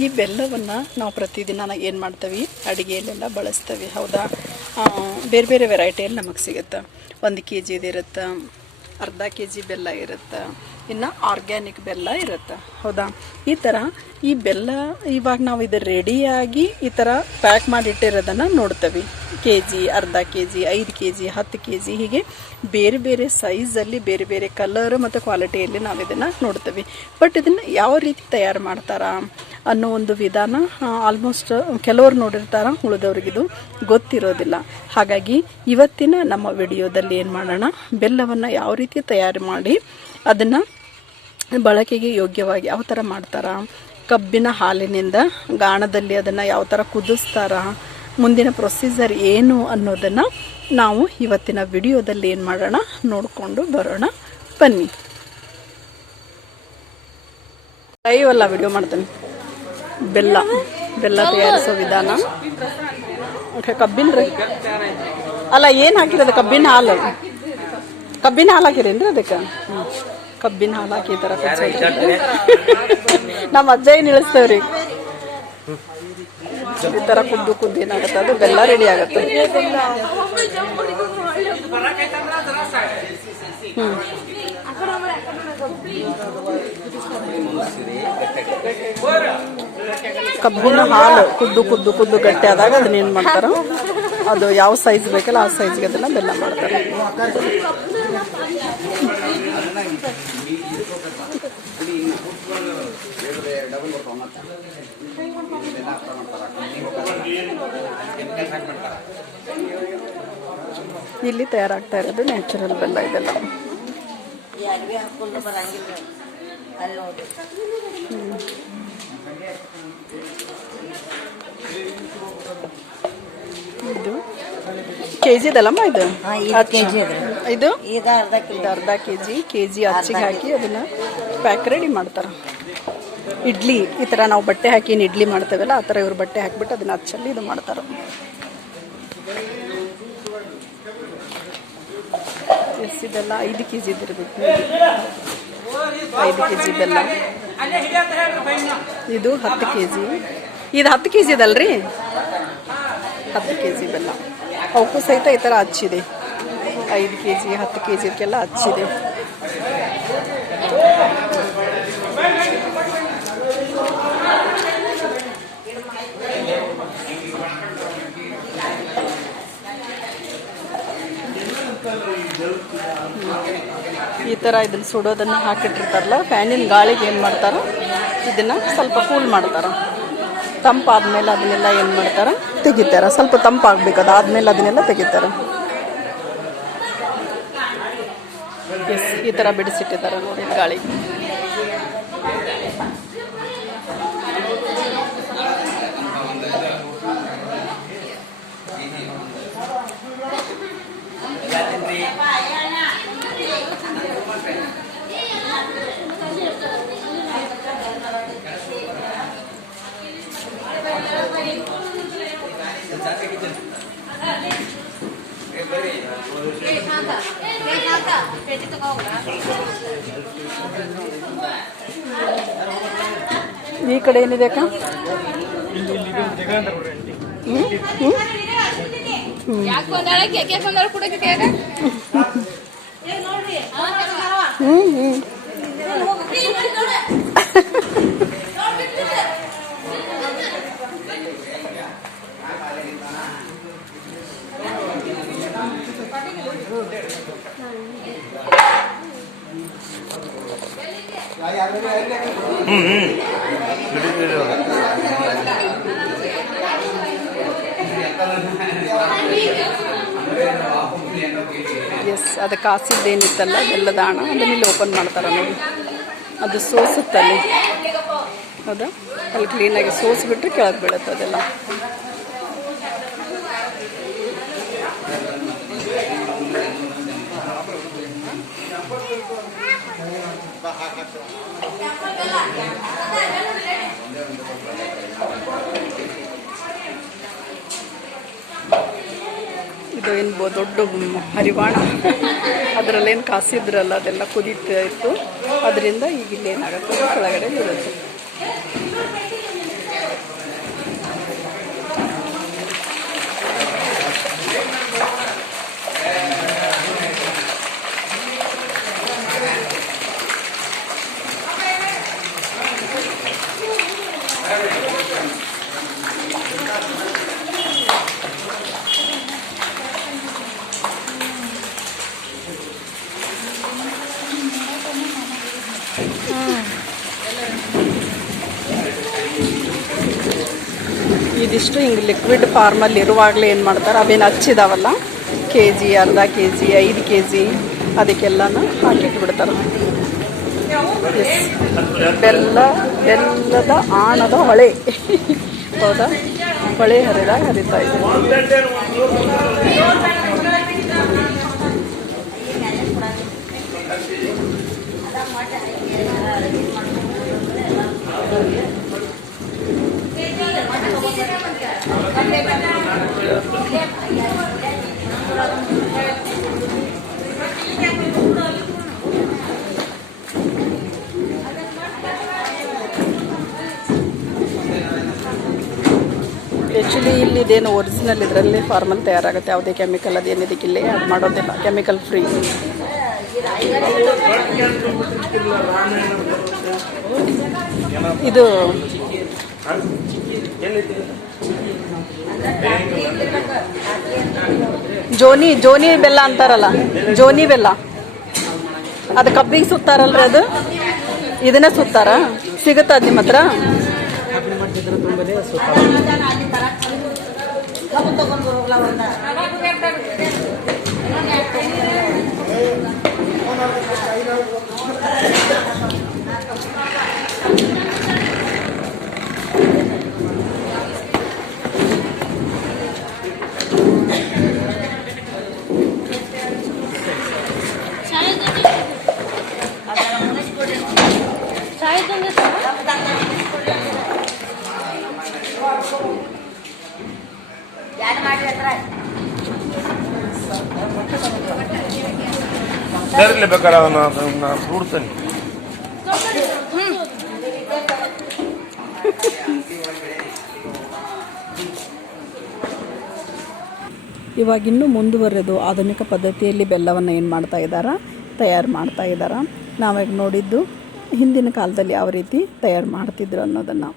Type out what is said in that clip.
ಈ ಬೆಲ್ಲವನ್ನು ನಾವು ಪ್ರತಿದಿನ ಏನು ಮಾಡ್ತೀವಿ, ಅಡುಗೆಯಲ್ಲೆಲ್ಲ ಬಳಸ್ತೀವಿ, ಹೌದಾ. ಬೇರೆ ಬೇರೆ ವೆರೈಟಿಯಲ್ಲಿ ನಮಗೆ ಸಿಗುತ್ತೆ. 1 kg ಇರುತ್ತೆ, ಅರ್ಧ kg ಬೆಲ್ಲ ಇರುತ್ತೆ, ಇನ್ನು ಆರ್ಗ್ಯಾನಿಕ್ ಬೆಲ್ಲ ಇರುತ್ತೆ, ಹೌದಾ. ಈ ಥರ ಈ ಬೆಲ್ಲ ಇವಾಗ ನಾವು ಇದು ರೆಡಿಯಾಗಿ ಈ ಥರ ಪ್ಯಾಕ್ ಮಾಡಿಟ್ಟಿರೋದನ್ನು ನೋಡ್ತೀವಿ. kg, ಅರ್ಧ kg, 5 kg, 10 kg, ಹೀಗೆ ಬೇರೆ ಬೇರೆ ಸೈಜಲ್ಲಿ ಬೇರೆ ಬೇರೆ ಕಲರ್ ಮತ್ತು ಕ್ವಾಲಿಟಿಯಲ್ಲಿ ನಾವು ಇದನ್ನು ನೋಡ್ತೀವಿ. ಬಟ್ ಇದನ್ನು ಯಾವ ರೀತಿ ತಯಾರು ಮಾಡ್ತಾರ ಅನ್ನೋ ಒಂದು ವಿಧಾನ ಆಲ್ಮೋಸ್ಟ್ ಕೆಲವರು ನೋಡಿರ್ತಾರ, ಉಳಿದವ್ರಿಗಿದು ಗೊತ್ತಿರೋದಿಲ್ಲ. ಹಾಗಾಗಿ ಇವತ್ತಿನ ನಮ್ಮ ವಿಡಿಯೋದಲ್ಲಿ ಏನು ಮಾಡೋಣ, ಬೆಲ್ಲವನ್ನು ಯಾವ ರೀತಿ ತಯಾರು ಮಾಡಿ ಅದನ್ನು ಬಳಕೆಗೆ ಯೋಗ್ಯವಾಗಿ ಯಾವ ಥರ ಮಾಡ್ತಾರ, ಕಬ್ಬಿನ ಹಾಲಿನಿಂದ ಗಾಣದಲ್ಲಿ ಅದನ್ನು ಯಾವ ಥರ ಕುದಿಸ್ತಾರ, ಮುಂದಿನ ಪ್ರೊಸೀಜರ್ ಏನು ಅನ್ನೋದನ್ನು ನಾವು ಇವತ್ತಿನ ವಿಡಿಯೋದಲ್ಲಿ ಏನು ಮಾಡೋಣ ನೋಡಿಕೊಂಡು ಬರೋಣ. ಬನ್ನಿ. ಲೈವ್ ಅಲ್ಲ ವಿಡಿಯೋ ಮಾಡ್ತೇನೆ. ಬೆಲ್ಲ ತಯಾರಿಸೋ ವಿಧಾನ. ಓಕೆ, ಕಬ್ಬಿನ ಅಲ್ಲ, ಏನು ಹಾಕಿರೋದು? ಕಬ್ಬಿನ ಹಾಲು ಹಾಕಿರೇನ್ರಿ ಅದಕ್ಕೆ? ಕಬ್ಬಿನ ಹಾಲು ಹಾಕಿ ಈ ಥರ ನಮ್ಮ ಅಜ್ಜ ಏನು ಇಳಿಸ್ತೇವ್ರಿ. ಈ ಥರ ಕುದ್ದು ಏನಾಗುತ್ತೆ, ಅದು ಬೆಲ್ಲ ರೆಡಿ ಆಗುತ್ತೆ. ಕಬ್ಬಿನ ಹಾಲು ಕುದ್ದು ಗಟ್ಟಿ ಆದಾಗ ಅದನ್ನ ಏನು ಮಾಡ್ತಾರ, ಅದು ಯಾವ ಸೈಜ್ ಬೇಕಲ್ಲ ಆ ಸೈಜ್ಗೆ ಅದನ್ನ ಬೆಲ್ಲ ಮಾಡ್ತಾರೆ. ಇಲ್ಲಿ ತಯಾರಾಗ್ತಾ ಇರೋದು ನ್ಯಾಚುರಲ್ ಬೆಲ್ಲ ಇದೆಲ್ಲ. ಇದು ಕೆಜಿದಲ್ಲಮ್ಮ, ಇದು ಅರ್ಧ ಕೆಜಿ ಅಚ್ಚಿಗೆ ಹಾಕಿ ಅದನ್ನ ಪ್ಯಾಕ್ ರೆಡಿ ಮಾಡ್ತಾರ. ಇಡ್ಲಿ ಈ ಥರ ನಾವು ಬಟ್ಟೆ ಹಾಕಿ ಇಡ್ಲಿ ಮಾಡ್ತೇವಲ್ಲ, ಆ ಥರ ಇವ್ರು ಬಟ್ಟೆ ಹಾಕಿಬಿಟ್ಟು ಅದನ್ನ ಅಚ್ಚಲ್ಲಿ ಇದು ಮಾಡ್ತಾರೆ. ಇದೆಲ್ಲ 5 kg ಇದಿರಬೇಕು. 5 kg ಬೆಲ್ಲ. ಇದು 10 kg. ಇದು 10 kg ಇದಲ್ರಿ, 10 kg ಬೆಲ್ಲ. ಅವಕ್ಕೂ ಸಹಿತ ಈ ಥರ ಹಚ್ಚಿದೆ. 5 kg 10 kgಕ್ಕೆಲ್ಲ ಹಚ್ಚಿದೆ. ಈ ಥರ ಇದನ್ನು ಸುಡೋದನ್ನು ಹಾಕಿಟ್ಟಿರ್ತಾರಲ್ಲ, ಫ್ಯಾನಿನ ಗಾಳಿಗೆ ಏನು ಮಾಡ್ತಾರ, ಇದನ್ನು ಸ್ವಲ್ಪ ಕೂಲ್ ಮಾಡ್ತಾರೆ. ತಂಪಾದ್ಮೇಲೆ ಅದನ್ನೆಲ್ಲ ಏನು ಮಾಡ್ತಾರೆ, ತೆಗಿತಾರೆ. ಸ್ವಲ್ಪ ತಂಪಾಗಬೇಕು, ಅದಾದ್ಮೇಲೆ ಅದನ್ನೆಲ್ಲ ತೆಗಿತಾರೆ. ಈ ಥರ ಬಿಡಿಸಿಟ್ಟಿದ್ದಾರೆ ನೋಡಿ ಗಾಳಿಗೆ. ಈ ಕಡೆ ಏನಿದೆ ಅಕ್ಕ? ಎಸ್, ಅದು ಕಾಸಿದ್ದೇನಿತ್ತಲ್ಲ ಬೆಲ್ಲದ ಹಣ ಅದನ್ನ ಇಲ್ಲಿ ಓಪನ್ ಮಾಡ್ತಾರೆ ನೋಡಿ. ಅದು ಸೋಸುತ್ತಲ್ಲಿ, ಹೌದಾ, ಅಲ್ಲಿ ಕ್ಲೀನಾಗಿ ಸೋಸಿಬಿಟ್ರೆ ಕೆಳಗೆ ಬೀಳುತ್ತೆ ಅದೆಲ್ಲ. ಇದು ಏನು ದೊಡ್ಡ ಹರಿವಾಣ, ಅದರಲ್ಲೇನು ಕಾಸಿದ್ರಲ್ಲ ಅದೆಲ್ಲ ಕುದೀತಾ ಇತ್ತು. ಅದರಿಂದ ಈಗ ಇಲ್ಲೇನಾಗುತ್ತೆ ಕೆಳಗಡೆ ಇರುತ್ತೆ. ಇದಿಷ್ಟು ಹಿಂಗೆ ಲಿಕ್ವಿಡ್ ಫಾರ್ಮಲ್ಲಿ ಇರುವಾಗಲೇ ಏನು ಮಾಡ್ತಾರೆ, ಅವೇನು ಹಚ್ಚಿದಾವಲ್ಲ ಕೆ ಜಿ, ಅರ್ಧ ಕೆ ಜಿ, 5 kg ಅದಕ್ಕೆಲ್ಲನೂ ಹಾಕಿಟ್ಬಿಡ್ತಾರೆ. ಬೆಲ್ಲದ ಆಣದ ಹೊಳೆ ಹೌದಾ, ಹೊಳೆ ಹರಿದಾಗ ಹರಿತಾ ಇದೆ. ಆ್ಯಕ್ಚುಲಿ ಇಲ್ಲಿ ಇದೇನು ಒರಿಜಿನಲ್ ಇದರಲ್ಲಿ ಫಾರ್ಮಲ್ಲಿ ತಯಾರಾಗುತ್ತೆ, ಯಾವುದೇ ಕೆಮಿಕಲ್ ಅದೇನು ಇದಕ್ಕಿಲ್ಲೇ ಆ್ಯಡ್ ಮಾಡೋದಿಲ್ಲ, ಕೆಮಿಕಲ್ ಫ್ರೀ. ಇದು ಜೋನಿ ಬೆಲ್ಲ ಅಂತಾರಲ್ಲ, ಜೋನಿ ಬೆಲ್ಲ, ಅದು ಕಬ್ಬಿಗೆ ಸುತ್ತಾರಲ್ರಿ, ಅದು ಇದನ್ನೇ ಸುತ್ತಾರ. ಸಿಗುತ್ತಾ ಅದು ನಿಮ್ಮ ಹತ್ರ? ಬೇಕಾದ್ರೆ ಫ್ರೂಟ್ಸಲ್ಲಿ ಇವಾಗಿನ್ನೂ ಮುಂದುವರೆದು ಆಧುನಿಕ ಪದ್ಧತಿಯಲ್ಲಿ ಬೆಲ್ಲವನ್ನು ಏನು ಮಾಡ್ತಾ ಇದ್ದಾರೆ, ತಯಾರು ಮಾಡ್ತಾ ಇದ್ದಾರೆ. ನಾವಾಗ ನೋಡಿದ್ದು ಹಿಂದಿನ ಕಾಲದಲ್ಲಿ ಯಾವ ರೀತಿ ತಯಾರು ಮಾಡ್ತಿದ್ರು ಅನ್ನೋದನ್ನು.